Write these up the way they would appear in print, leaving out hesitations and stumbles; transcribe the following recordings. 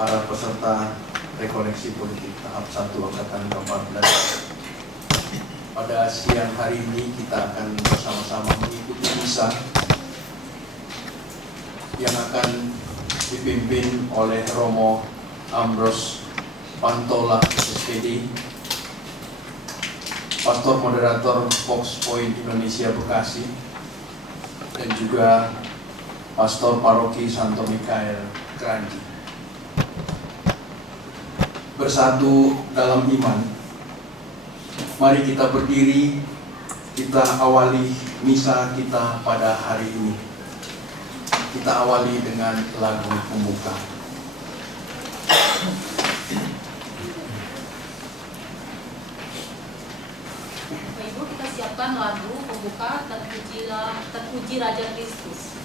para peserta rekoleksi politik tahap 1 angkatan ke-14. Pada siang hari ini kita akan bersama-sama mengikuti misa yang akan dipimpin oleh Romo Ambros Pantola SPD, Pastor Moderator Fox Point Indonesia Bekasi, dan juga Pastor Paroki Santo Mikael Kranji. Bersatu dalam iman, mari kita berdiri, kita awali misa kita pada hari ini. Kita awali dengan lagu pembuka. Ibu, kita siapkan lagu pembuka Terpuji Raja Kristus.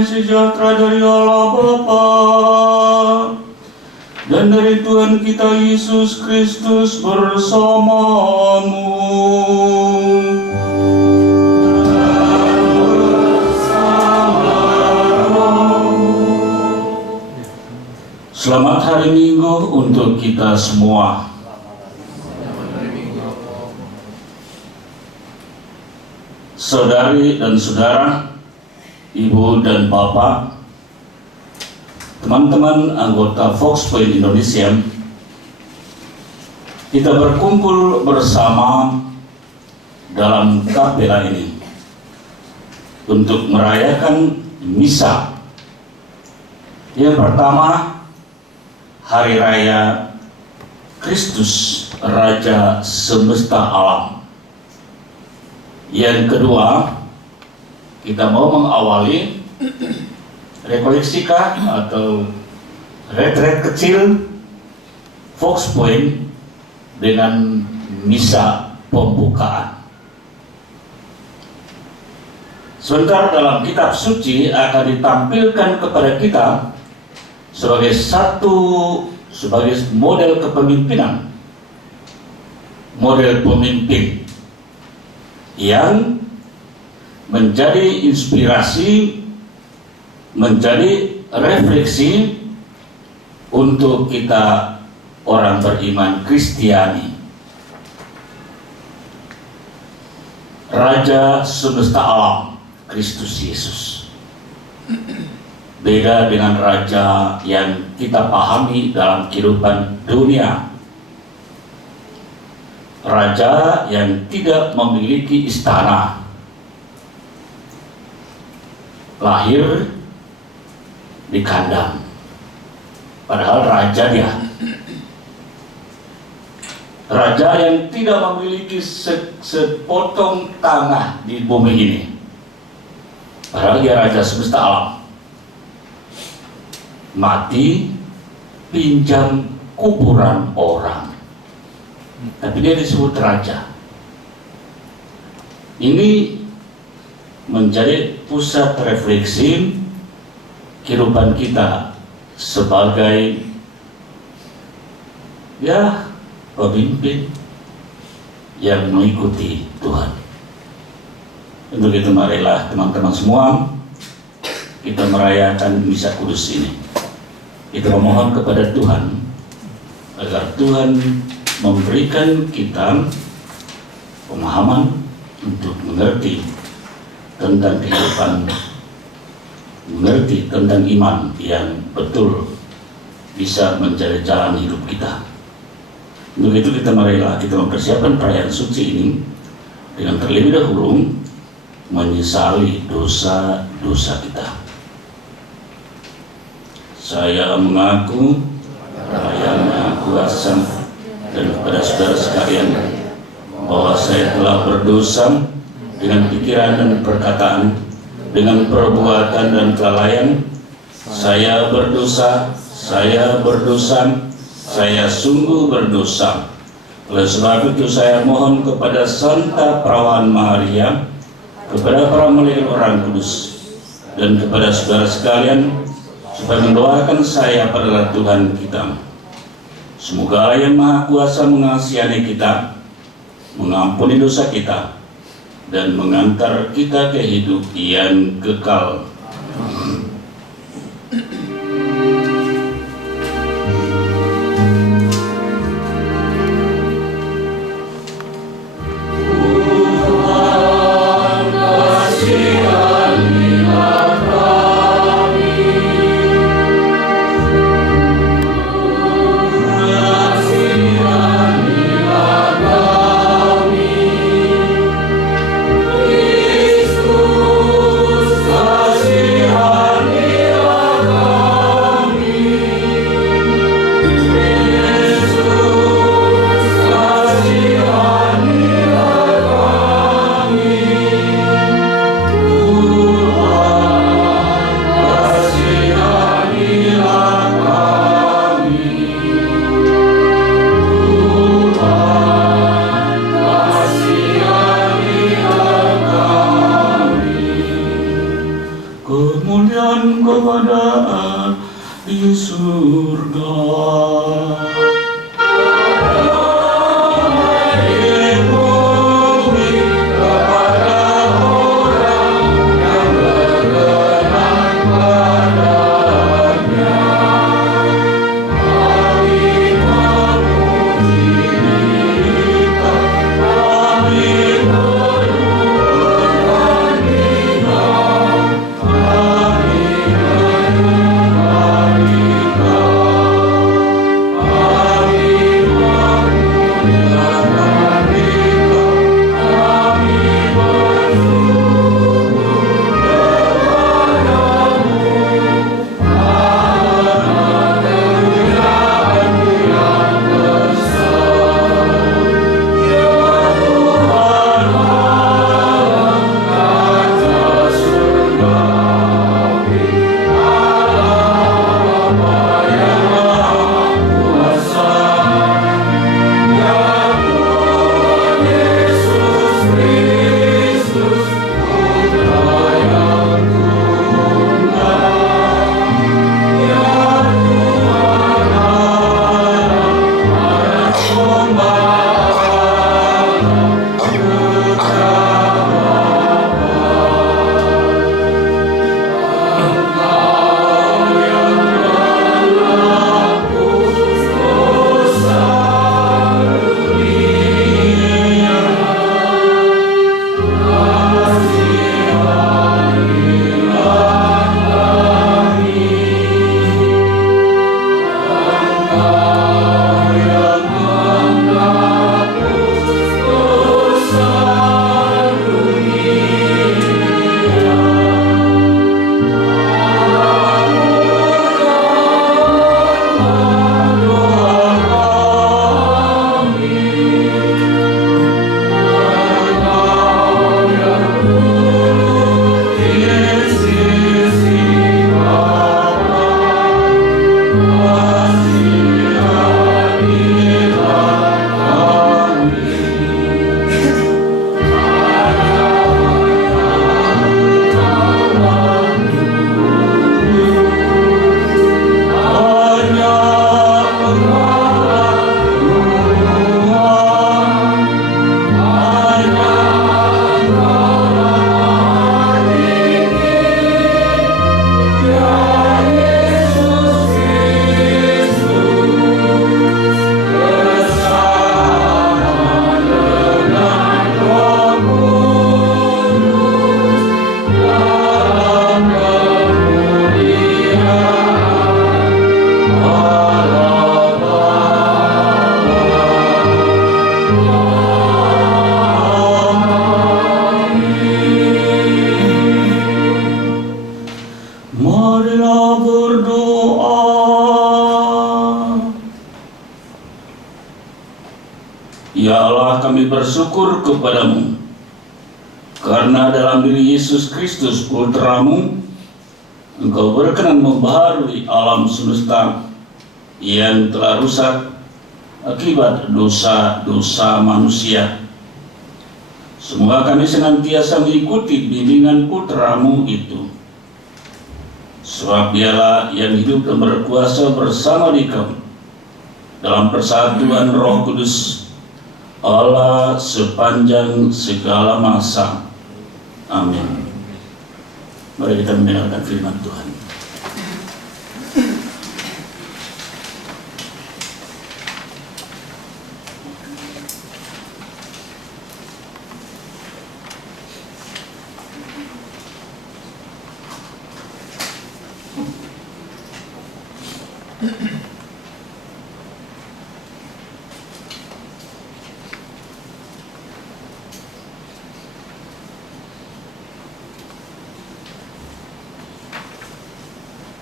Sejahtera dari Allah Bapa dan dari Tuhan kita Yesus Kristus bersamamu. Selamat hari Minggu untuk kita semua. Saudari dan saudara, Ibu dan Bapak, teman-teman anggota Fox Point Indonesia, kita berkumpul bersama dalam kapela ini untuk merayakan misa. Yang pertama, Hari Raya Kristus Raja Semesta Alam. Yang kedua, kita mau mengawali rekoleksika atau retret kecil Fox Point dengan misa pembukaan. Sebentar dalam kitab suci akan ditampilkan kepada kita sebagai model kepemimpinan, model pemimpin yang menjadi inspirasi, menjadi refleksi untuk kita orang beriman Kristiani. Raja semesta alam, Kristus Yesus. Beda dengan raja yang kita pahami dalam kehidupan dunia. Raja yang tidak memiliki istana, lahir di kandang, padahal raja dia. raja yang tidak memiliki sepotong tanah di bumi ini. Padahal dia raja semesta alam. Mati, pinjam kuburan orang. Tapi dia disebut raja. Ini menjadi pusat refleksi kehidupan kita sebagai pemimpin yang mengikuti Tuhan. Untuk itu marilah teman-teman semua kita merayakan misa kudus ini. Kita memohon kepada Tuhan agar Tuhan memberikan kita pemahaman untuk mengerti tentang kehidupan, mengerti tentang iman yang betul bisa menjadi jalan hidup kita. Untuk itu marilah kita mempersiapkan perayaan suci ini dengan terlebih dahulu menyesali dosa-dosa kita. Saya mengaku yang Maha Kuasa dan kepada saudara sekalian bahwa saya telah berdosa dengan pikiran dan perkataan, dengan perbuatan dan kelalaian. Saya berdosa, saya sungguh berdosa. Oleh sebab itu saya mohon kepada Santa Perawan Maria, kepada para malaikat orang kudus, dan kepada saudara sekalian supaya mendoakan saya pada Tuhan kita. Semoga Allah yang Maha Kuasa mengasihani kita, mengampuni dosa kita, dan mengantar kita ke hidup yang kekal. Kemuliaan kepada Allah di surga. Marilah berdoa. Ya Allah, kami bersyukur kepadamu karena dalam diri Yesus Kristus Putra-Mu, Engkau berkenan membaharui alam semesta yang telah rusak akibat dosa-dosa manusia. Semoga kami senantiasa mengikuti bimbingan Putra-Mu itu. Sebab Dialah yang hidup dan berkuasa bersama di Kau dalam persatuan Roh Kudus, Allah sepanjang segala masa. Amin. Mari kita mendengarkan firman Tuhan.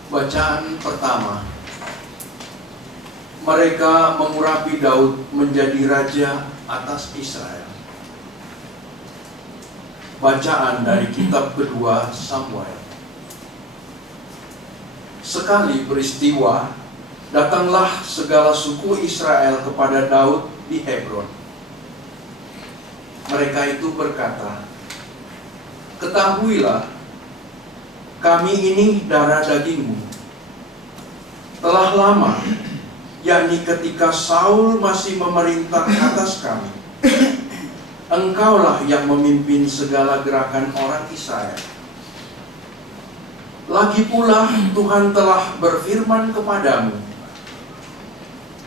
Bacaan pertama. Mereka mengurapi Daud menjadi raja atas Israel. Bacaan dari kitab kedua Samuel. Sekali peristiwa, datanglah segala suku Israel kepada Daud di Hebron. Mereka itu berkata, "Ketahuilah, kami ini darah dagingmu. Telah lama, yakni ketika Saul masih memerintah atas kami, engkaulah yang memimpin segala gerakan orang Israel. Lagi pula Tuhan telah berfirman kepadamu,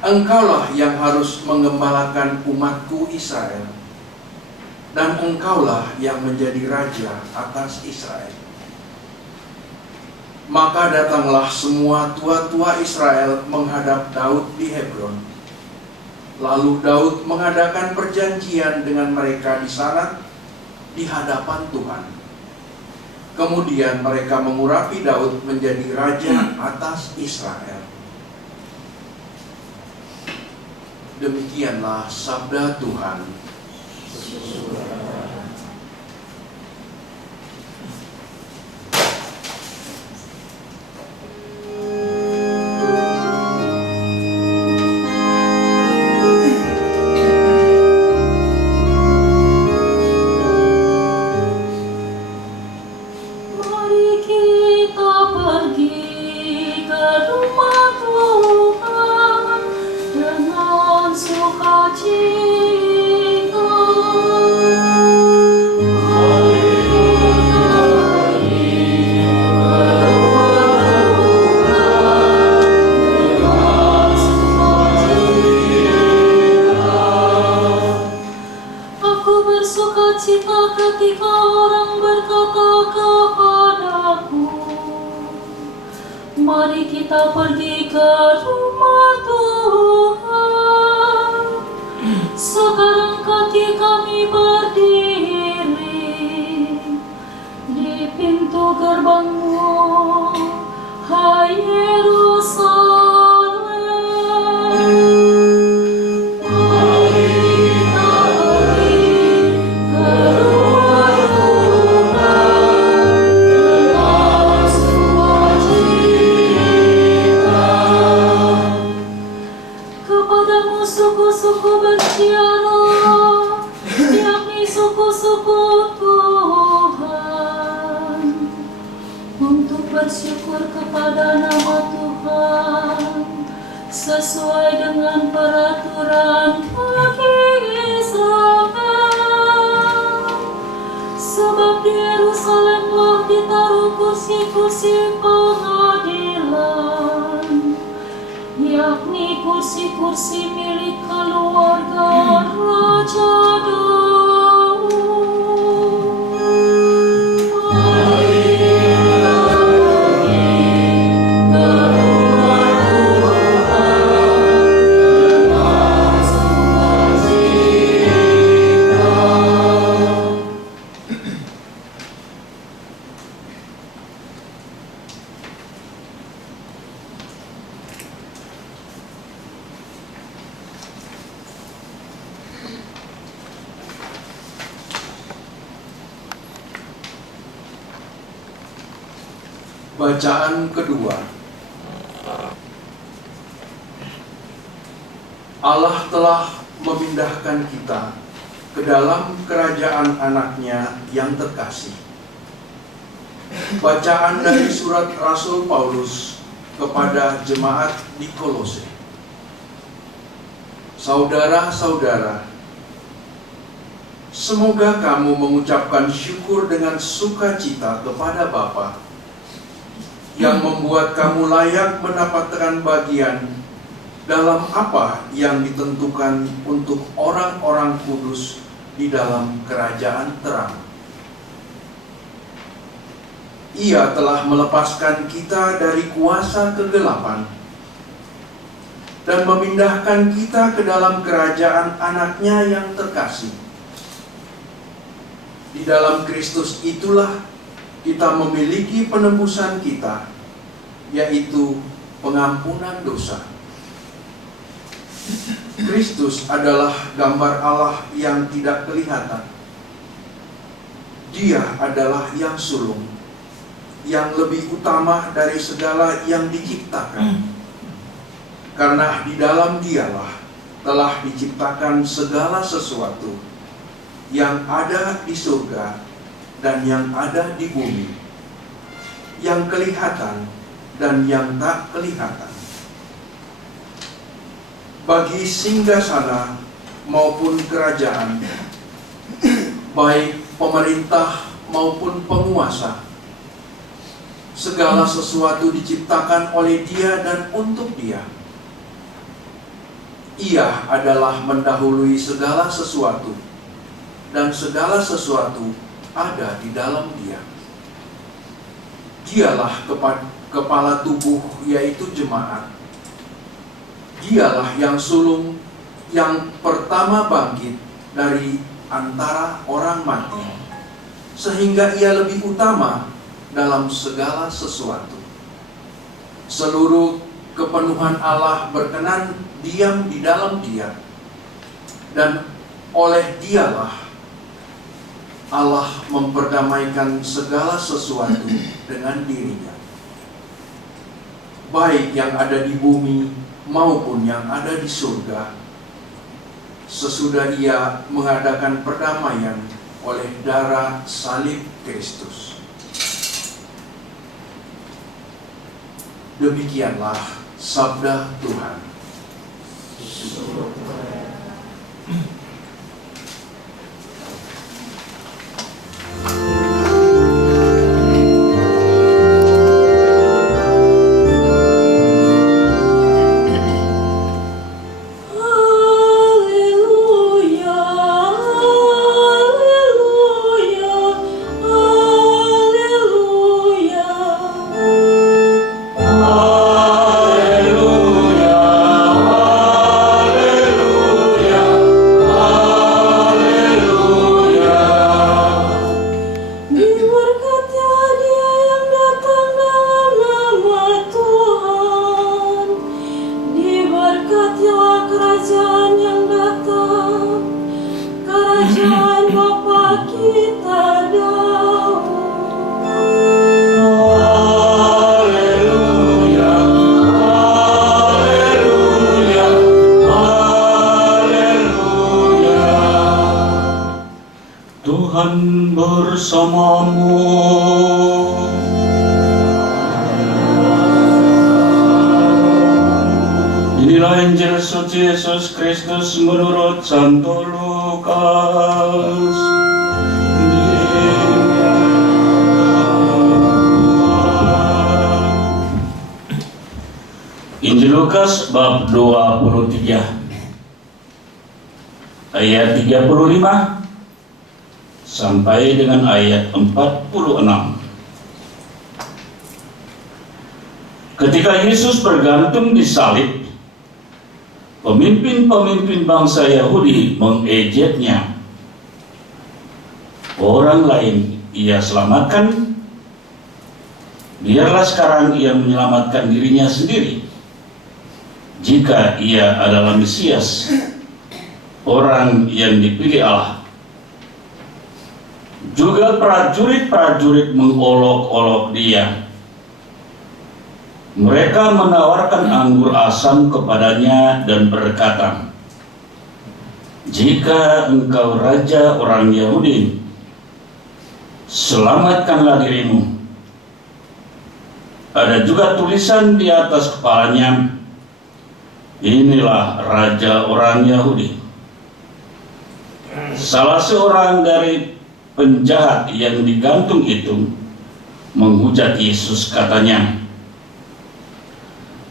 engkaulah yang harus menggembalakan umatku Israel, dan engkaulah yang menjadi raja atas Israel." Maka datanglah semua tua-tua Israel menghadap Daud di Hebron. Lalu Daud mengadakan perjanjian dengan mereka di sana di hadapan Tuhan. Kemudian mereka mengurapi Daud menjadi raja atas Israel. Demikianlah sabda Tuhan. Mari kita pergi ke rumah Tuhan. Sekarang kaki kami berdiri di pintu gerbang-Mu, hai Yerusalem. Mari kita pergi ke rumah Tuhan dengan sukacita. Kepadamu suku-suku bersiara, yakni suku-suku Tuhan, untuk bersyukur kepada nama Tuhan sesuai dengan peraturan bagi Israel. Sebab di Yerusalemlah ditaruh kursi-kursi pengadilan, yakni kursi-kursi milik keluarga Raja Daud. Mari kita pergi ke rumah Tuhan dengan sukacita. Bacaan kedua. Allah telah memindahkan kita ke dalam kerajaan anaknya yang terkasih. Bacaan dari surat Rasul Paulus kepada jemaat di Kolose. Saudara-saudara, semoga kamu mengucapkan syukur dengan sukacita kepada Bapa yang membuat kamu layak mendapatkan bagian dalam apa yang ditentukan untuk orang-orang kudus di dalam kerajaan terang. Ia telah melepaskan kita dari kuasa kegelapan dan memindahkan kita ke dalam kerajaan anaknya yang terkasih. Di dalam Kristus itulah kita memiliki penebusan kita, yaitu pengampunan dosa. Kristus adalah gambar Allah yang tidak kelihatan. Dia adalah yang sulung, yang lebih utama dari segala yang diciptakan. Karena di dalam Dialah telah diciptakan segala sesuatu yang ada di surga dan yang ada di bumi, yang kelihatan dan yang tak kelihatan, bagi singgasana maupun kerajaan, baik pemerintah maupun penguasa. Segala sesuatu diciptakan oleh Dia dan untuk Dia. Ia adalah mendahului segala sesuatu, dan segala sesuatu ada di dalam Dia. Dialah kepala tubuh, yaitu jemaat. Dialah yang sulung, yang pertama bangkit dari antara orang mati, sehingga Ia lebih utama dalam segala sesuatu. Seluruh kepenuhan Allah berkenan diam di dalam Dia, dan oleh Dialah Allah memperdamaikan segala sesuatu dengan dirinya, baik yang ada di bumi maupun yang ada di surga, sesudah Ia mengadakan perdamaian oleh darah salib Kristus. Demikianlah sabda Tuhan. Tuhan bersamamu. Inilah Injil suci Yesus Kristus menurut Santo Lukas. Injil Lukas bab 23 ayat 35 sampai dengan ayat 46. Ketika Yesus bergantung di salib, pemimpin-pemimpin bangsa Yahudi mengejeknya. Orang lain Ia selamatkan, biarlah sekarang Ia menyelamatkan dirinya sendiri, jika Ia adalah Mesias, orang yang dipilih Allah. Juga prajurit-prajurit mengolok-olok Dia. Mereka menawarkan anggur asam kepadanya dan berkata, "Jika engkau raja orang Yahudi, selamatkanlah dirimu." Ada juga tulisan di atas kepalanya, "Inilah raja orang Yahudi." Salah seorang dari penjahat yang digantung itu menghujat Yesus, katanya,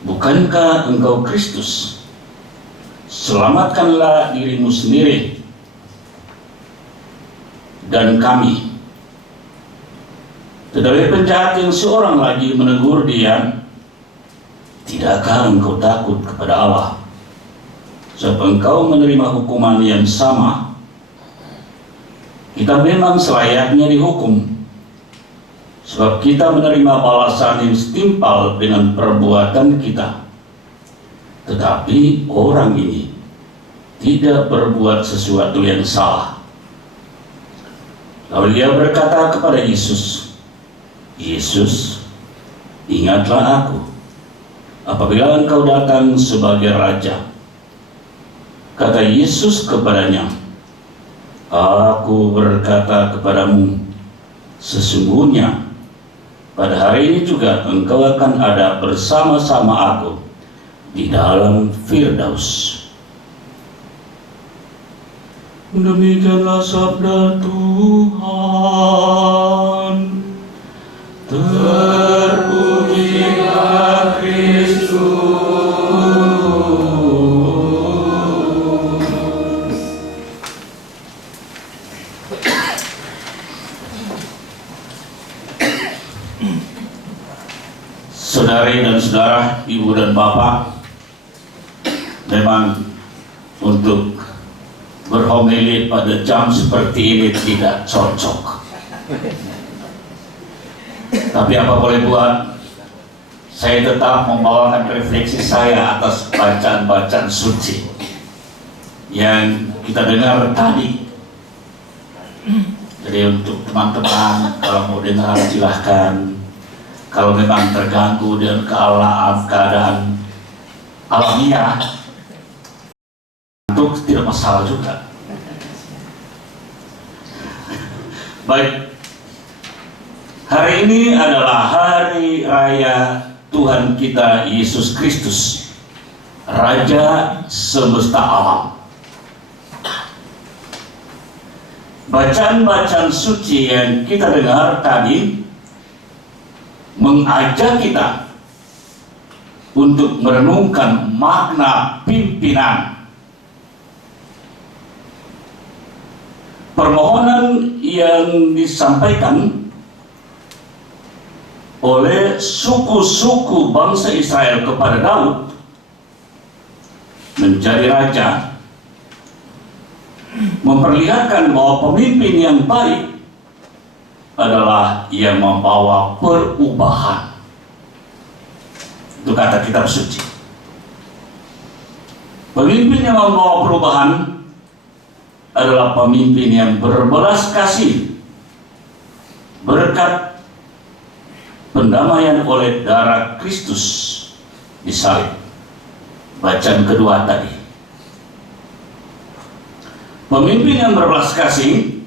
"Bukankah engkau Kristus? Selamatkanlah dirimu sendiri dan kami." Tetapi penjahat yang seorang lagi menegur dia, "Tidakkah engkau takut kepada Allah, sebab engkau menerima hukuman yang sama? Kita memang selayaknya dihukum, sebab kita menerima balasan yang setimpal dengan perbuatan kita. Tetapi orang ini tidak berbuat sesuatu yang salah." Lalu dia berkata kepada Yesus, "Yesus, ingatlah aku apabila engkau datang sebagai raja." Kata Yesus kepadanya, "Aku berkata kepadamu, sesungguhnya pada hari ini juga engkau akan ada bersama-sama aku di dalam Firdaus." Demikianlah sabda Tuhan. Terpujilah Kristus. Saudari dan saudara, ibu dan bapak, memang untuk berhomili pada jam seperti ini tidak cocok. Tapi apa boleh buat, saya tetap membawakan refleksi saya atas bacaan-bacaan suci yang kita dengar tadi. Jadi untuk teman-teman, kalau mau dengar silahkan. Kalau memang terganggu dengan keadaan alamiah, itu tidak masalah juga. Baik, hari ini adalah hari raya Tuhan kita Yesus Kristus, Raja semesta alam. Bacaan-bacaan suci yang kita dengar tadi mengajak kita untuk merenungkan makna pimpinan. Permohonan yang disampaikan oleh suku-suku bangsa Israel kepada Daud menjadi raja memperlihatkan bahwa pemimpin yang baik adalah yang membawa perubahan. Itu kata kitab suci. Pemimpin yang membawa perubahan adalah pemimpin yang berbelas kasih berkat pendamaian oleh darah Kristus di salib. Bacaan kedua tadi. Pemimpin yang berbelas kasih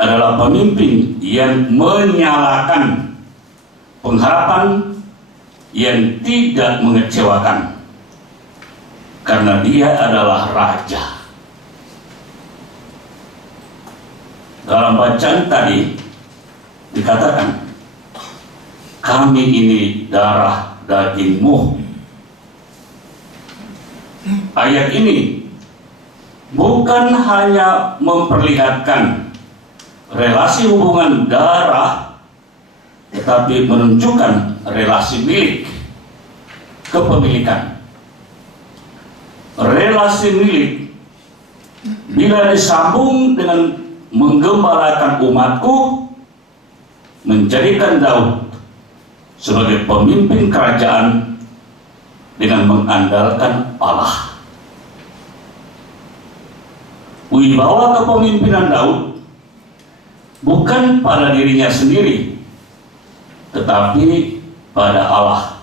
adalah pemimpin yang menyalakan pengharapan yang tidak mengecewakan, karena dia adalah raja. Dalam bacaan tadi dikatakan, "Kami ini darah dagingmu." Ayat ini bukan hanya memperlihatkan relasi hubungan darah, tetapi menunjukkan relasi milik, kepemilikan. Relasi milik bila disambung dengan menggembalakan umatku, menjadikan Daud sebagai pemimpin kerajaan dengan mengandalkan Allah. Wibawa kepemimpinan Daud bukan pada dirinya sendiri, tetapi pada Allah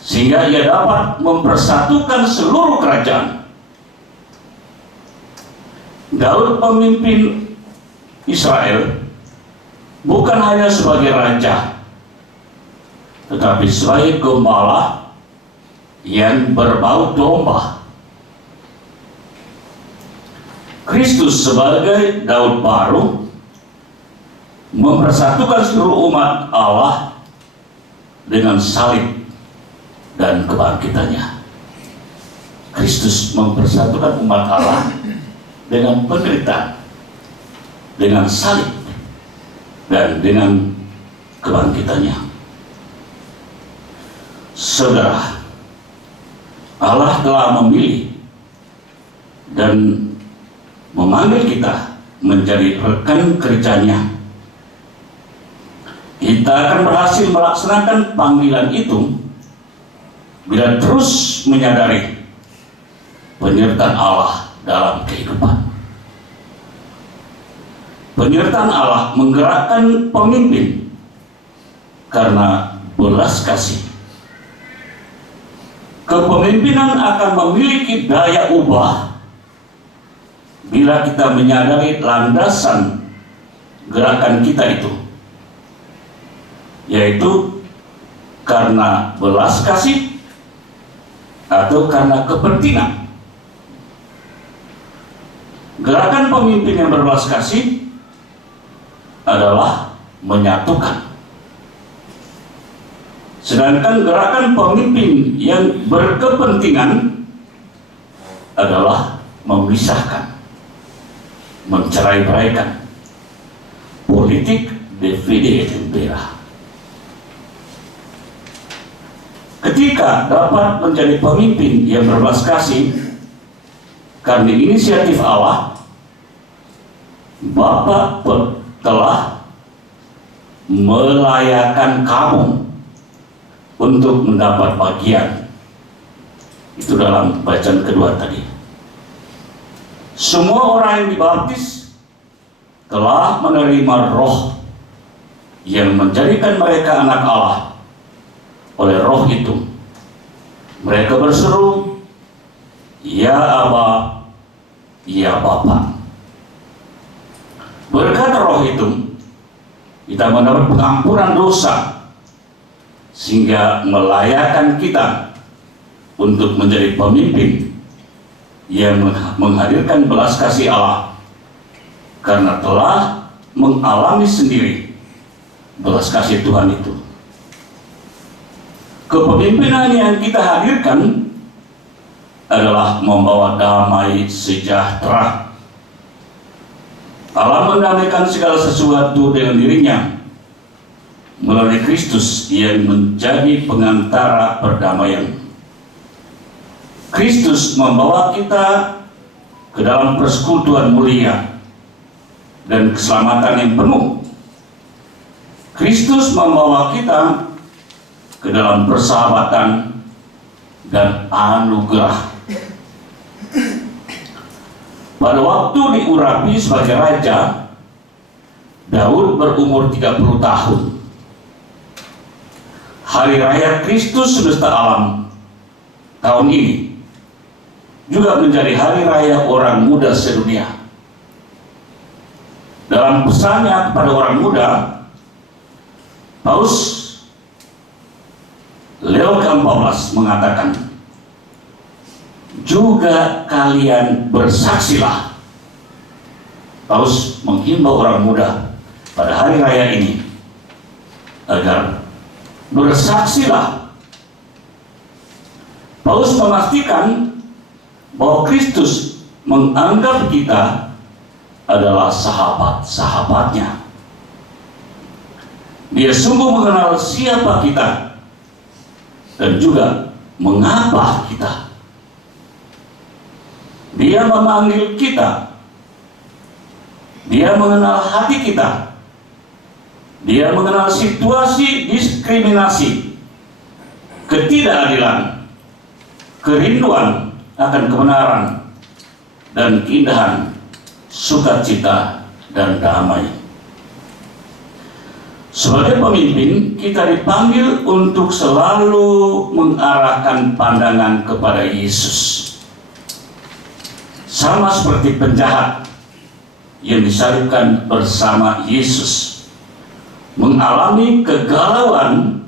sehingga ia dapat mempersatukan seluruh kerajaan. Daud pemimpin Israel bukan hanya sebagai raja, tetapi sebagai gembala yang berbau domba. Kristus sebagai Daud baru mempersatukan seluruh umat Allah dengan salib dan kebangkitannya. Kristus mempersatukan umat Allah dengan penderitaan, dengan salib, dan dengan kebangkitannya. Saudara, Allah telah memilih dan memanggil kita menjadi rekan kerjanya. Kita akan berhasil melaksanakan panggilan itu bila terus menyadari penyertaan Allah dalam kehidupan. Penyertaan Allah menggerakkan pemimpin karena belas kasih. Kepemimpinan akan memiliki daya ubah bila kita menyadari landasan gerakan kita itu, yaitu karena belas kasih atau karena kepentingan. Gerakan pemimpin yang berbelas kasih adalah menyatukan, sedangkan gerakan pemimpin yang berkepentingan adalah memisahkan, mencerai-beraikan. Politik divide et impera. Ketika dapat menjadi pemimpin yang berbelas kasih karena inisiatif Allah, Bapa telah melayakkan kamu untuk mendapat bagian. Itu dalam bacaan kedua tadi. Semua orang yang dibaptis telah menerima Roh yang menjadikan mereka anak Allah. Oleh Roh itu mereka berseru, "Ya Aba, ya Bapa." Berkat Roh itu kita mendapat pengampunan dosa, sehingga melayakkan kita untuk menjadi pemimpin yang menghadirkan belas kasih Allah, karena telah mengalami sendiri belas kasih Tuhan itu. Kepemimpinan yang kita hadirkan adalah membawa damai sejahtera. Allah mendamaikan segala sesuatu dengan dirinya melalui Kristus yang menjadi pengantara perdamaian. Kristus membawa kita ke dalam persekutuan mulia dan keselamatan yang penuh. Kristus membawa kita ke dalam persahabatan dan anugerah. Pada waktu diurapi sebagai raja, Daud berumur 30 tahun. Hari raya Kristus semesta alam tahun ini juga menjadi hari raya orang muda sedunia. Dalam pesannya kepada orang muda, Paus Leo ke-14 mengatakan, "Juga kalian bersaksilah." Paus menghimbau orang muda pada hari raya ini agar bersaksilah. Paus memastikan bahwa Kristus menganggap kita adalah sahabat-sahabatnya. Dia sungguh mengenal siapa kita dan juga mengapa kita. Dia memanggil kita. Dia mengenal hati kita. Dia mengenal situasi diskriminasi, ketidakadilan, kerinduan akan kebenaran, dan keindahan, sukacita, dan damai. Sebagai pemimpin, kita dipanggil untuk selalu mengarahkan pandangan kepada Yesus. Sama seperti penjahat yang disalibkan bersama Yesus, mengalami kegalauan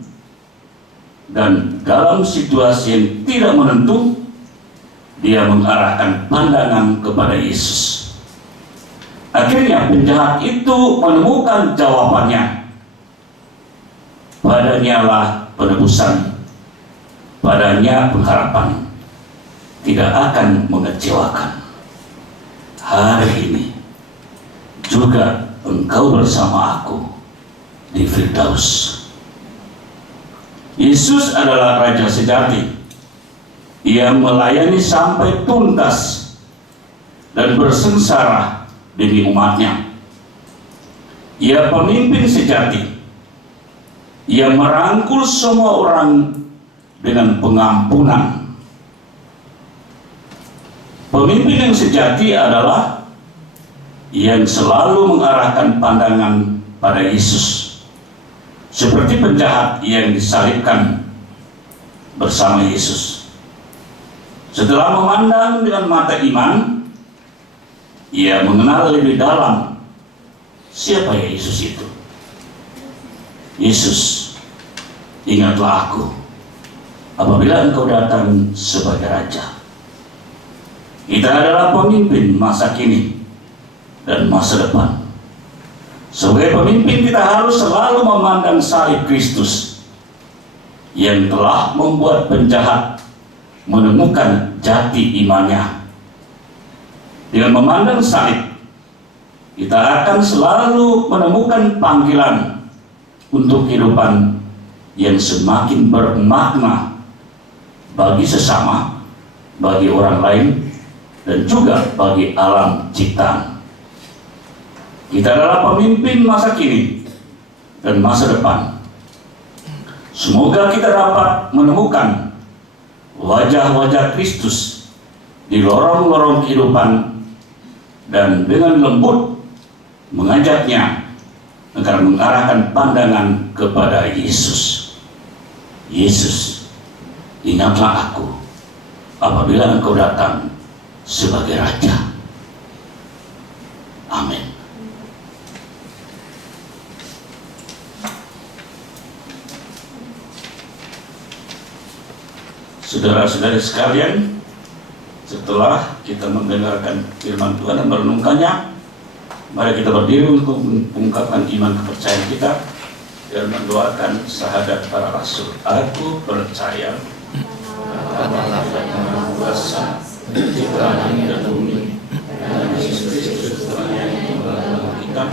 dan dalam situasi yang tidak menentu, dia mengarahkan pandangan kepada Yesus. Akhirnya penjahat itu menemukan jawabannya. Padanya lah penebusan, padanya pengharapan, tidak akan mengecewakan. Hari ini juga engkau bersama aku di Firdaus. Yesus adalah Raja sejati. Ia melayani sampai tuntas dan bersengsara demi umatnya. Ia pemimpin sejati. Ia merangkul semua orang dengan pengampunan. Pemimpin yang sejati adalah yang selalu mengarahkan pandangan pada Yesus, seperti penjahat yang disalibkan bersama Yesus. Setelah memandang dengan mata iman, ia mengenal lebih dalam siapa ya Yesus itu. Yesus, ingatlah aku apabila engkau datang sebagai Raja. Kita adalah pemimpin masa kini dan masa depan. Sebagai pemimpin kita harus selalu memandang salib Kristus yang telah membuat penjahat menemukan jati imannya. Dengan memandang salib, kita akan selalu menemukan panggilan untuk kehidupan yang semakin bermakna bagi sesama, bagi orang lain, dan juga bagi alam ciptaan. Kita adalah pemimpin masa kini dan masa depan. Semoga kita dapat menemukan wajah-wajah Kristus di lorong-lorong kehidupan dan dengan lembut mengajaknya agar mengarahkan pandangan kepada Yesus. Yesus, ingatlah aku apabila engkau datang sebagai Raja. Amin. Saudara-saudari sekalian, setelah kita mendengarkan firman Tuhan dan merenungkannya, mari kita berdiri untuk mengungkapkan iman kepercayaan kita dan mendoakan syahadat para rasul. Aku percaya kepada Yang Kuasa Penciptaan dan bumi dan Yesus Kristus Tuhan yang Tunggal kita,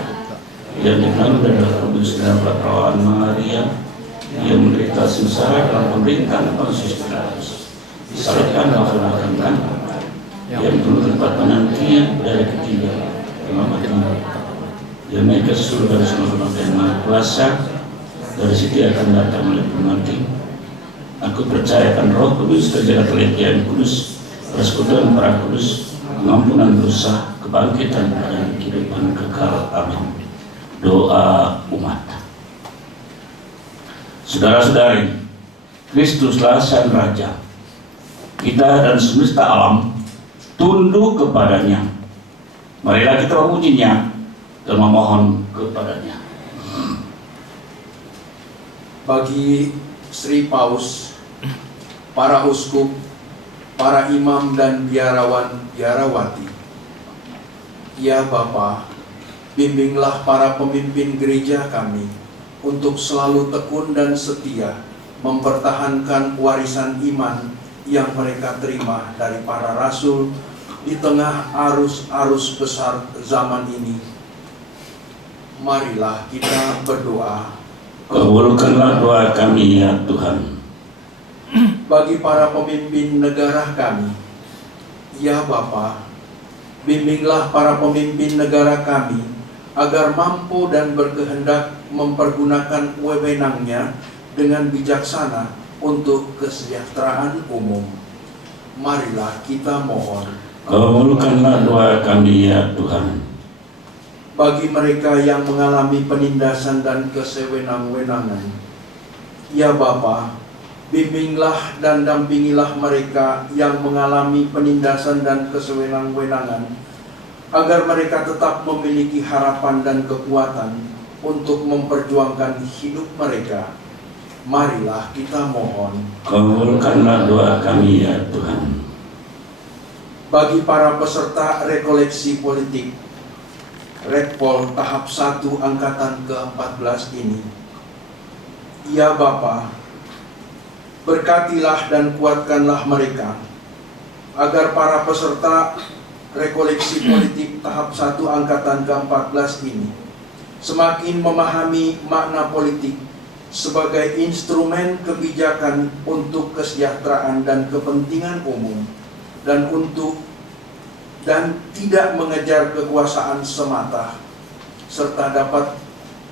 yang dikandung dari Roh Kudus dan perawan Maria, yang menderita sengsara dalam pemerintahan Pontius Pilatus, disalibkan dan dimakamkan, yang turun tempat penantian dari ketiga, yang naik ke surga dari seluruh Yang Maha Kuasa, dari situ akan datang melebur mati. Aku percayakan Roh Kudus, kerja Katolik Kudus, persekutuan para kudus, pengampunan dosa, kebangkitan dan kehidupan kekal. Amin. Doa umat. Saudara-saudari, Kristuslah Sang Raja. Kita dan semesta alam tunduk kepadanya. Marilah kita memujinya dan memohon kepadanya. Bagi Sri Paus, para uskup, para imam dan biarawan-biarawati, ya Bapa, bimbinglah para pemimpin gereja kami untuk selalu tekun dan setia mempertahankan warisan iman yang mereka terima dari para rasul di tengah arus-arus besar zaman ini. Marilah kita berdoa. Kabulkanlah doa kami ya Tuhan. Bagi para pemimpin negara kami, ya Bapa, bimbinglah para pemimpin negara kami agar mampu dan berkehendak mempergunakan wewenangnya dengan bijaksana untuk kesejahteraan umum. Marilah kita mohon. Kabulkanlah doa kami ya Tuhan. bagi mereka yang mengalami penindasan dan kesewenang-wenangan. Ya Bapa, bimbinglah dan dampingilah mereka yang mengalami penindasan dan kesewenang-wenangan, agar mereka tetap memiliki harapan dan kekuatan untuk memperjuangkan hidup mereka. Marilah kita mohon. Kabulkanlah doa kami ya Tuhan. Bagi para peserta rekoleksi politik Rekpol tahap 1 angkatan ke-14 ini, ya Bapa, berkatilah dan kuatkanlah mereka, agar para peserta rekoleksi politik tahap 1 angkatan ke-14 ini semakin memahami makna politik sebagai instrumen kebijakan untuk kesejahteraan dan kepentingan umum, dan tidak mengejar kekuasaan semata, serta dapat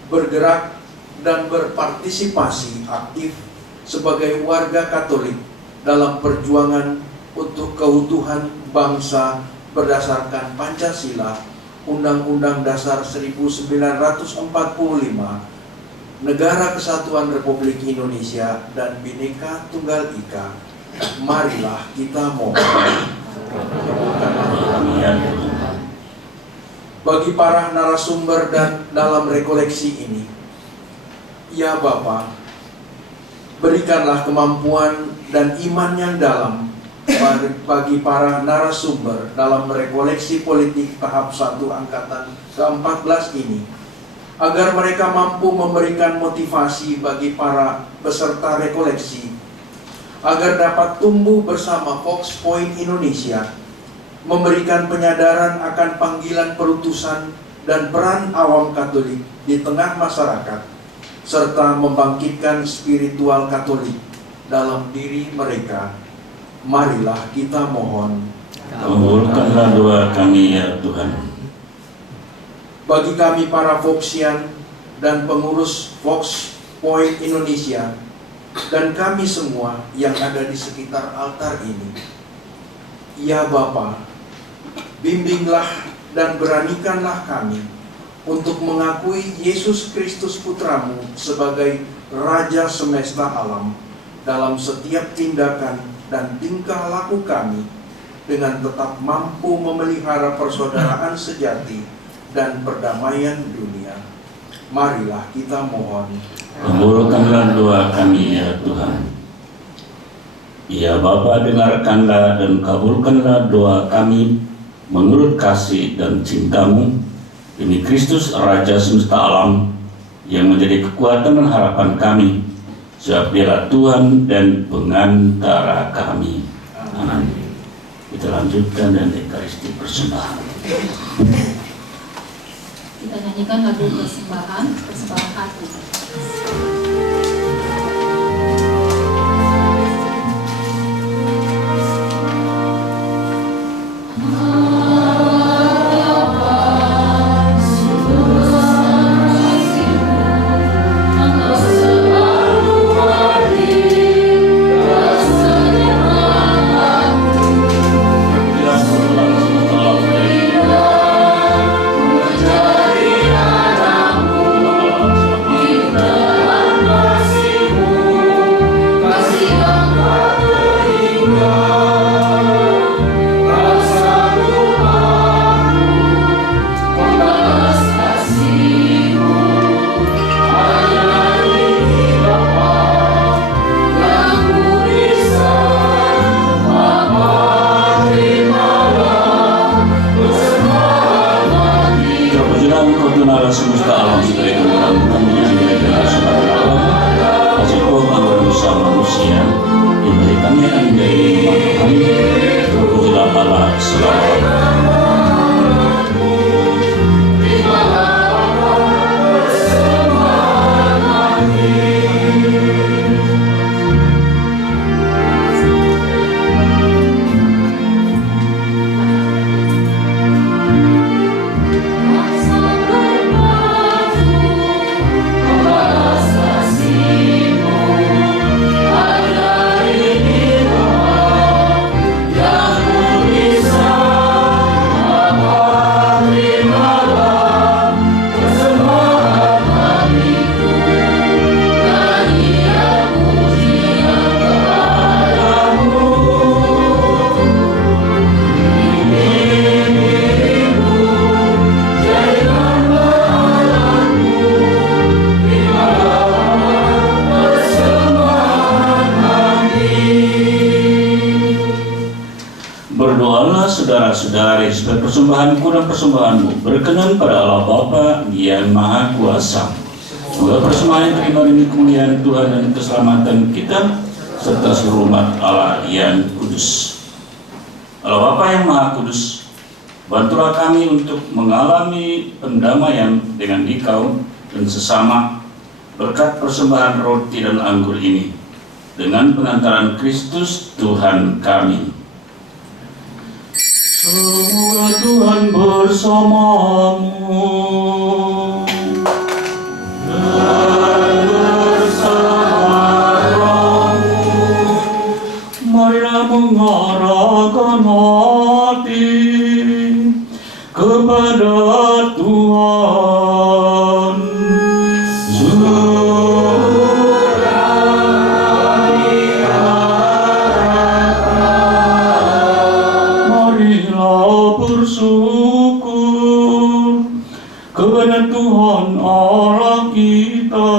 bergerak dan berpartisipasi aktif sebagai warga Katolik dalam perjuangan untuk keutuhan bangsa berdasarkan Pancasila, Undang-Undang Dasar 1945, Negara Kesatuan Republik Indonesia, dan Bhinneka Tunggal Ika. Marilah kita mohon. Bagi para narasumber dan dalam rekoleksi ini, ya Bapa, berikanlah kemampuan dan iman yang dalam bagi para narasumber dalam rekoleksi politik tahap 1 angkatan ke-14 ini, agar mereka mampu memberikan motivasi bagi para peserta rekoleksi, agar dapat tumbuh bersama Fox Point Indonesia, memberikan penyadaran akan panggilan perutusan dan peran awam Katolik di tengah masyarakat, serta membangkitkan spiritual Katolik dalam diri mereka. Marilah kita mohon. Kabulkanlah doa kami ya Tuhan. Bagi kami para Foxian dan pengurus Fox Point Indonesia, dan kami semua yang ada di sekitar altar ini, ya Bapa, bimbinglah dan beranikanlah kami untuk mengakui Yesus Kristus Putramu sebagai Raja semesta alam dalam setiap tindakan dan tingkah laku kami, dengan tetap mampu memelihara persaudaraan sejati dan perdamaian dunia. Marilah kita mohon. Kabulkanlah doa kami ya Tuhan. Ya Bapa, dengarkanlah dan kabulkanlah doa kami menurut kasih dan cinta-Mu demi Kristus Raja semesta alam, yang menjadi kekuatan dan harapan kami, sebab Dialah Tuhan dan pengantara kami. Amin. Kita lanjutkan dengan Ekaristi persembahan. Kita nyanyikan lagu persembahan hati. Amin. saudara-saudari supaya persembahanku dan persembahanmu berkenan pada Allah Bapa yang Maha Kuasa. Semoga persembahan yang terima ini kemuliaan Tuhan dan keselamatan kita serta seluruh umat Allah yang kudus. Allah Bapa yang Maha Kudus, bantulah kami untuk mengalami pendamaian dengan Dikau dan sesama berkat persembahan roti dan anggur ini dengan pengantaran Kristus Tuhan kami. Semoga Tuhan bersamamu dan bersama rohmu. Marilah mengarahkan hati kepada Tuhan. Bersyukur kepada Tuhan Allah kita.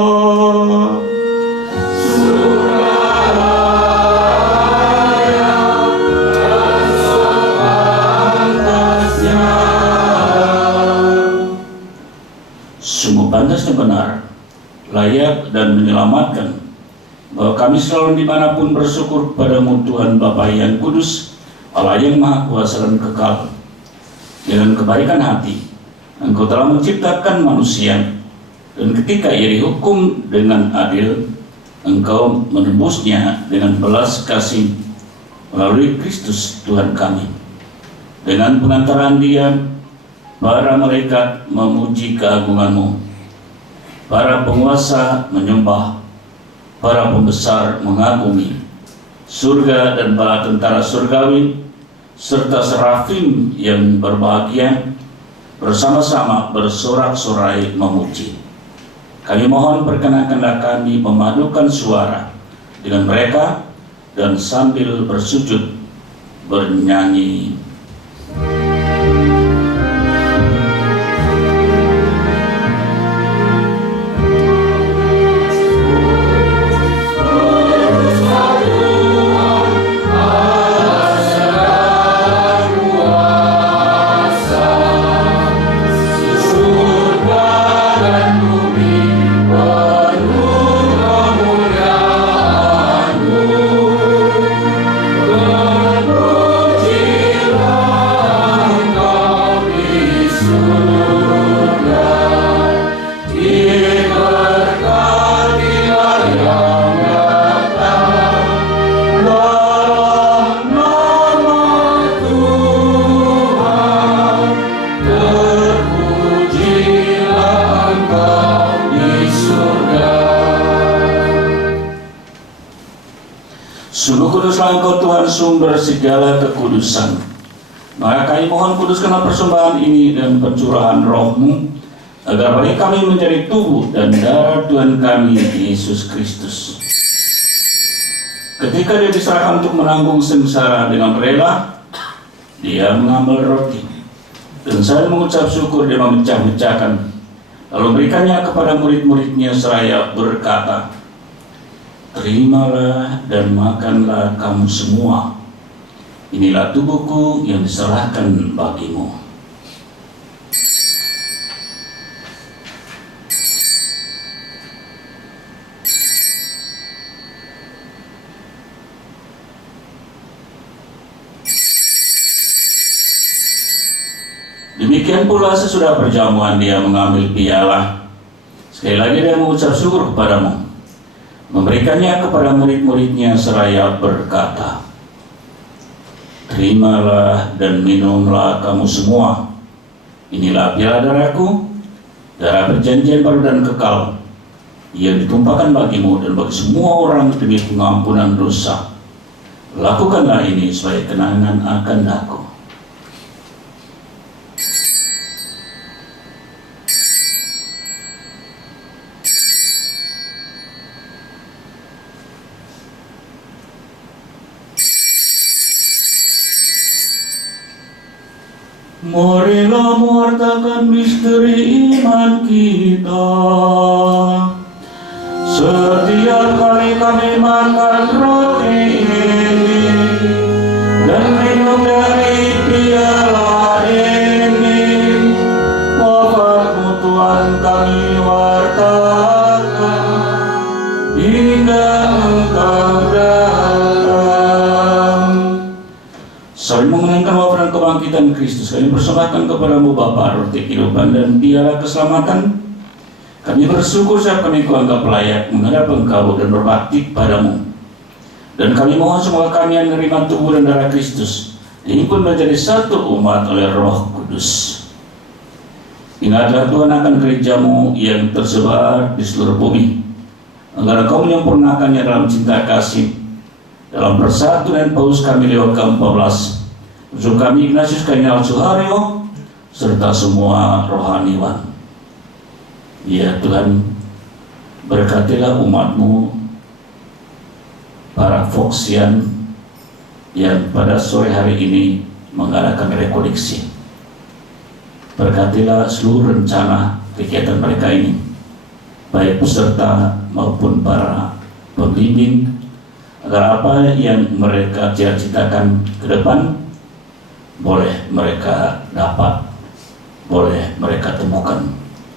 Sungguh pantas dan benar, layak dan menyelamatkan bahwa kami selalu dimanapun bersyukur kepadamu Tuhan Bapa yang kudus, Allah yang Maha Kuasa dan kekal. Dengan kebaikan hati, Engkau telah menciptakan manusia, dan ketika ia dihukum dengan adil, Engkau menebusnya dengan belas kasih melalui Kristus Tuhan kami. Dengan pengantaran Dia, para malaikat memuji keagungan-Mu, para penguasa menyembah, para pembesar mengagumi, surga dan bala tentara surgawi serta serafim yang berbahagia bersama-sama bersorak-sorai memuji. Kami mohon perkenankanlah kami memadukan suara dengan mereka dan sambil bersujud bernyanyi. Sungguh kuduslah Engkau Tuhan, sumber segala kekudusan. Maka kami mohon kuduskanlah persembahan ini dan pencurahan Roh-Mu, agar bagi kami menjadi tubuh dan darah Tuhan kami Yesus Kristus. Ketika Dia diserahkan untuk menanggung sengsara dengan rela, Dia mengambil roti, dan saya mengucap syukur Dia memecah-mecahkan, lalu memberikannya kepada murid-muridnya seraya berkata, "Terimalah dan makanlah kamu semua. Inilah tubuhku yang diserahkan bagimu." Demikian pula sesudah perjamuan Dia mengambil piala. Sekali lagi Dia mengucap syukur kepadamu, memberikannya kepada murid-muridnya seraya berkata, "Terimalah dan minumlah kamu semua. Inilah piala darahku, darah perjanjian baru dan kekal, yang ditumpahkan bagimu dan bagi semua orang demi pengampunan dosa. Lakukanlah ini sebagai kenangan akan aku." Marilah mewartakan misteri iman kita. Setiap kali kami makan roti ini dan minum dari Biarlah ini wafatmu Tuhan kami wartakan hingga Engkau datang. Saling mengenangkan wafat dan kebangkitan Kristus, kami persembahkan kepadamu Bapa roti kehidupan dan piala keselamatan. Kami bersyukur saat kami kuanggap layak menghadap Engkau dan berbakti padamu. Dan kami mohon semoga kami yang menerima tubuh dan darah Kristus dihimpun menjadi satu umat oleh Roh Kudus. Ingatlah Tuhan akan gerejamu yang tersebar di seluruh bumi, agar Engkau menyempurnakannya dalam cinta kasih, dalam persatuan Paus kami Leo ke-14, usul kami Ignatius Kardinal Suharyo, serta semua rohaniwan. Ya Tuhan, berkatilah umat-Mu, para Foksian yang pada sore hari ini mengadakan rekoleksi. Berkatilah seluruh rencana kegiatan mereka ini, baik peserta maupun para pembimbing, agar apa yang mereka cita-citakan ke depan boleh mereka dapat, boleh mereka temukan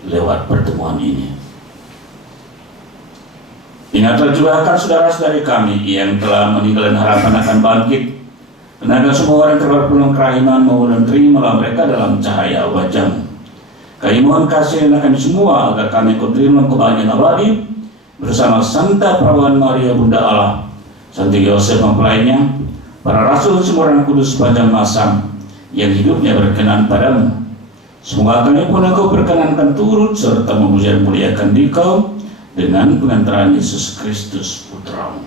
lewat pertemuan ini. Ingatlah juga akan saudara-saudari kami yang telah meninggal dan harapan akan bangkit, dan agar semua orang terpulang kerahiman maupun terimalah mereka dalam cahaya wajah-Mu. Kami mohon kasih dan akan semua agar kami ikut terima kebahagiaan abadi bersama Santa Perawan Maria Bunda Allah, Santo Yosef mempelainya, para rasul semua orang kudus sepanjang masa yang hidupnya berkenan padamu. Semoga kami pun Engkau berkenankan turut serta memuji dan muliakan Dikau dengan pengantaran Yesus Kristus Putra-Mu.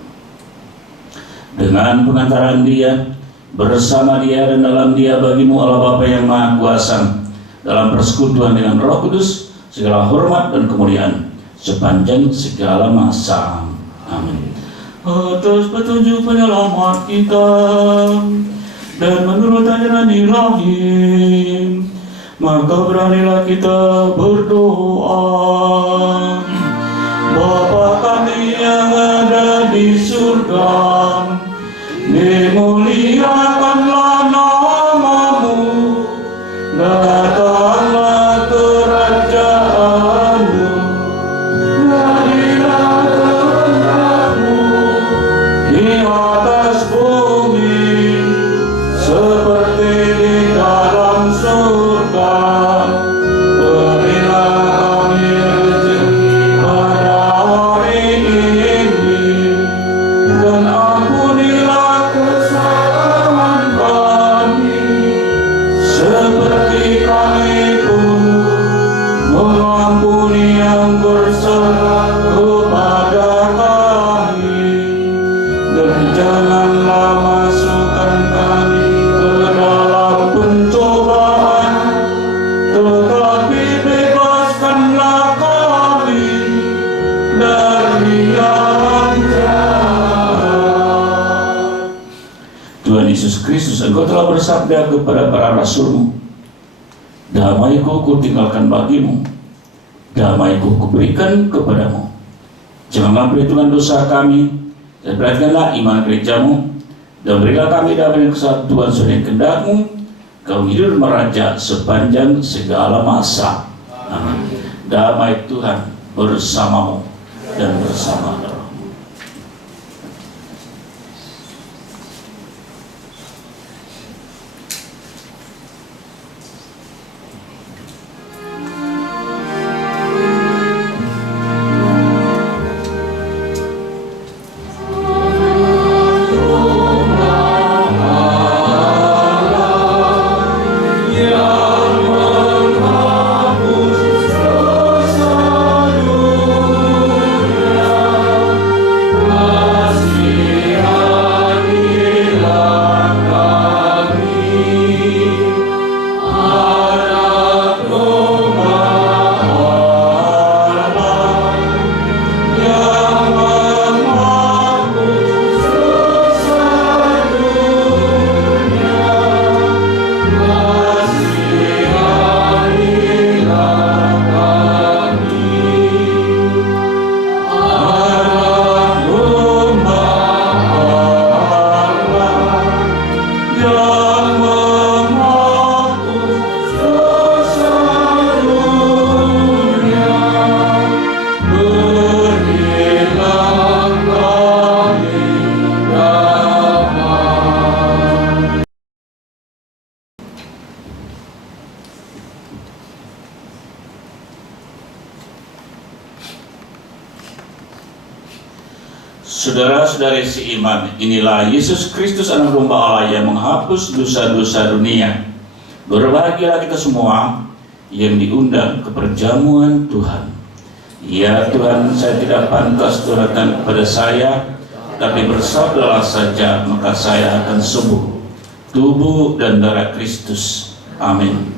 Dengan pengantaran Dia, bersama Dia dan dalam Dia bagimu Allah Bapa yang Maha Kuasa, dalam persekutuan dengan Roh Kudus, segala hormat dan kemuliaan sepanjang segala masa. Amin. Atas petunjuk penyelamat kita dan menurut ajaran ilahi, maka beranilah kita berdoa. Bapa kami yang ada di surga, dimuliakanlah nama-Mu, datanglah kerajaan-Mu, jadilah kehendak-Mu di atas bumi seperti di dalam surga. Berilah kami rezeki pada hari ini, dan ampunilah kesalahan kami seperti kami pun mengampuni yang bersalah kepada kami. Dan janganlah masukkan kami ke dalam pencobaan, tetapi bebaskanlah kami dari yang jahat. Tuhan Yesus Kristus, Engkau telah bersabda kepada para rasul-Mu, damai-Ku kutinggalkan bagimu, damai-Ku kuberikan kepadamu. Janganlah perhitungan dosa kami, dan perhatikanlah iman gereja-Mu, dan berilah kami damai dan kesatuan sesuai kehendak-Mu, Kau hidup dan meraja sepanjang segala masa. Amin. Damai Tuhan bersamamu dan bersama rohmu. Yang menghapus dosa dunia. Saudara-saudari seiman, inilah Yesus Kristus anak domba Allah yang menghapus dosa-dosa dunia. Berbahagialah kita semua yang diundang ke perjamuan Tuhan. Ya Tuhan, saya tidak pantas Tuhan kepada saya, tapi bersabdalah saja maka saya akan sembuh. Tubuh dan darah Kristus. Amin.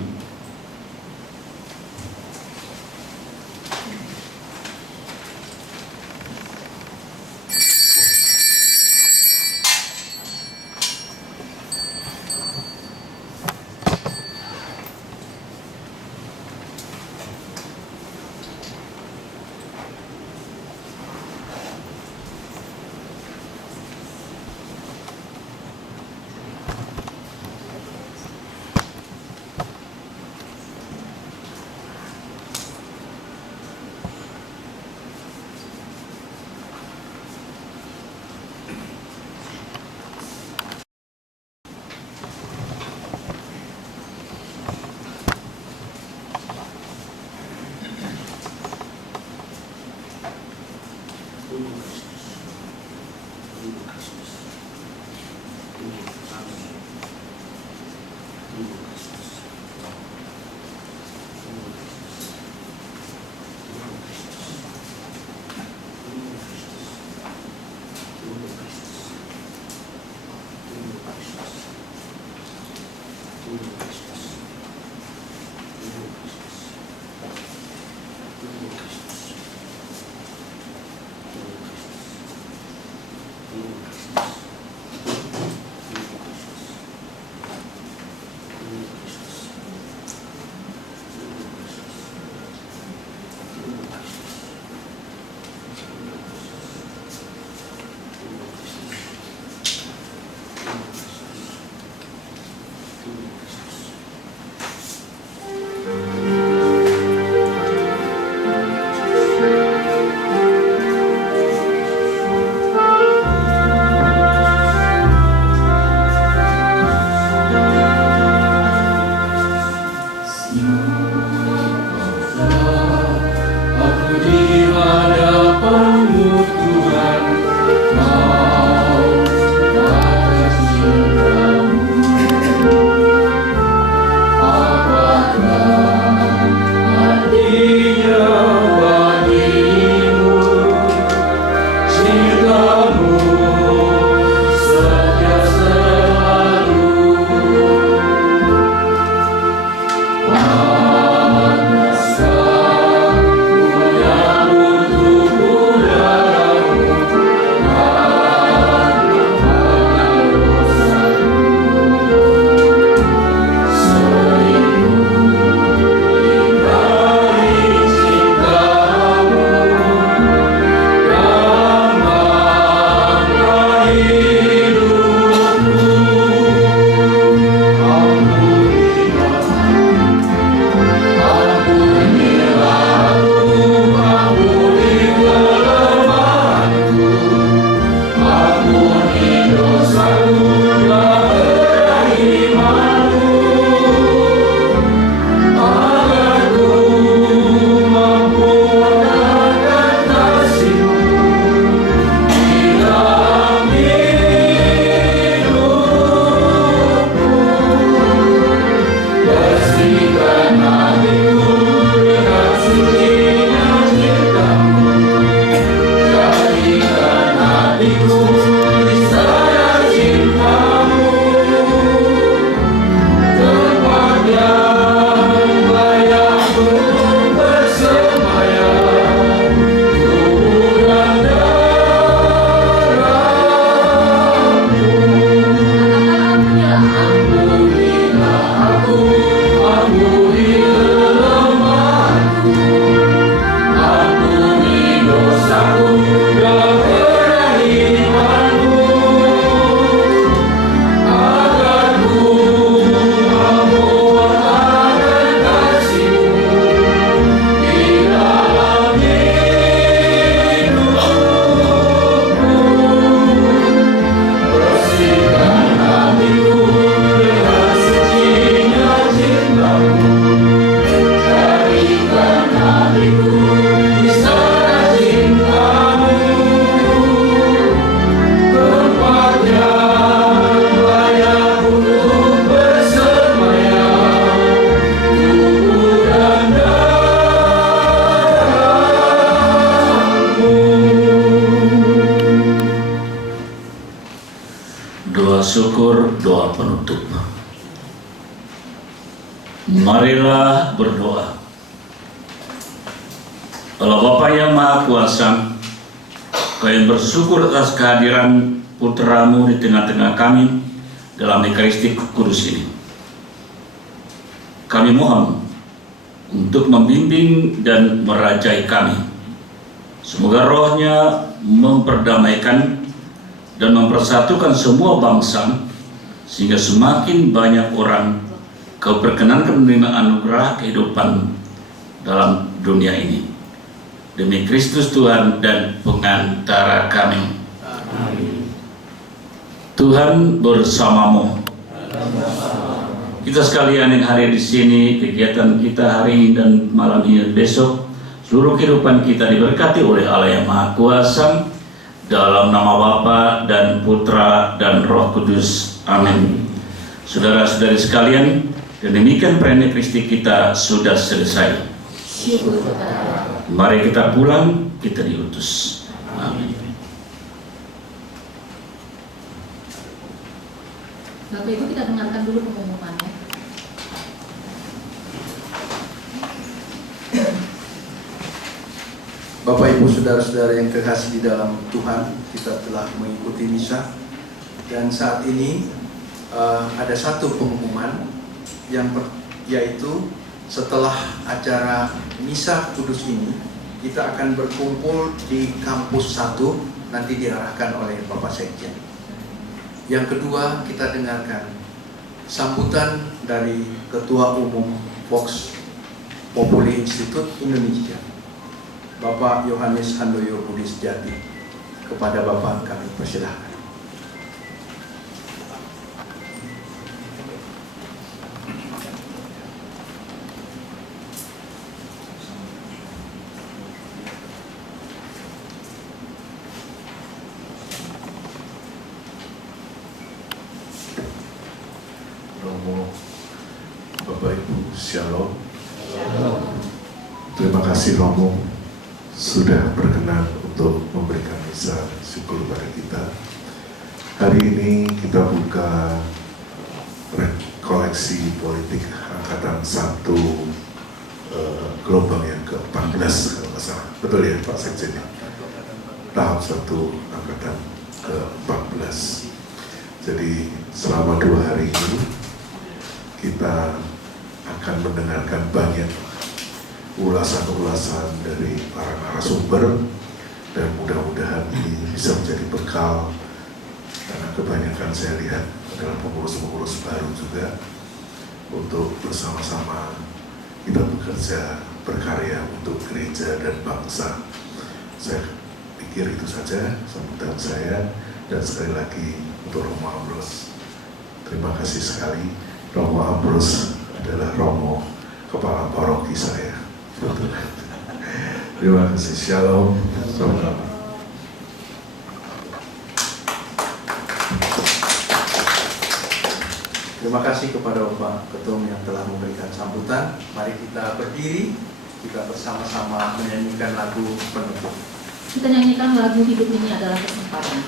Doa syukur, doa penutup. Marilah berdoa. Allah Bapa yang Maha Kuasa, Kami bersyukur atas kehadiran Putra-Mu di tengah-tengah kami dalam Ekaristi Kudus ini. Kami mohon untuk membimbing dan merajai kami. Semoga Roh-Nya memperdamaikan dan mempersatukan semua bangsa, sehingga semakin banyak orang Kau perkenankan menerima anugerah kehidupan dalam dunia ini. Demi Kristus Tuhan dan pengantara kami. Amin. Tuhan bersamamu. Kita sekalian yang hadir di sini, kegiatan kita hari ini dan malam ini dan besok, seluruh kehidupan kita diberkati oleh Allah yang Maha Kuasa, dalam nama Bapa dan Putra dan Roh Kudus. Amin. Saudara-saudari sekalian, dan demikian perayaan Ekaristi kita sudah selesai. Mari kita pulang, kita diutus. Amin. Bapak Ibu, kita dengarkan dulu pengumumannya. Bapak Ibu saudara-saudara yang terkasih di dalam Tuhan, kita telah mengikuti misa dan saat ini ada satu pengumuman yaitu setelah acara misa kudus ini kita akan berkumpul di kampus 1, nanti diarahkan oleh Bapak Sekjen. Yang kedua, kita dengarkan sambutan dari Ketua Umum Vox Populi Institute Indonesia, Bapak Yohanes Handoyo Budi Sejati. Kepada Bapak kami persilahkan. Bapak Ibu, Shalom. Terima kasih Romo sudah berkenan untuk memberikan misa syukur pada kita. Hari ini kita buka koleksi politik angkatan 1 gelombang yang ke-14 kalau nggak salah. Betul ya Pak Sekjen? Tahap 1 angkatan ke-14. Jadi selama 2 hari ini kita akan mendengarkan banyak ulasan-ulasan dari para narasumber, dan mudah-mudahan ini bisa menjadi bekal, karena kebanyakan saya lihat adalah pengurus-pengurus baru juga, untuk bersama-sama kita bekerja berkarya untuk gereja dan bangsa. Saya pikir itu saja sambutan saya, dan sekali lagi untuk Romo Ambrose, terima kasih sekali. Romo Ambrose adalah Romo kepala paroki saya. Terima kasih. Shalom. Shalom. Terima kasih kepada Bapak Ketum yang telah memberikan sambutan. Mari kita berdiri, kita bersama-sama menyanyikan lagu penutup. Kita nyanyikan lagu Hidup Ini Adalah Kesempatan.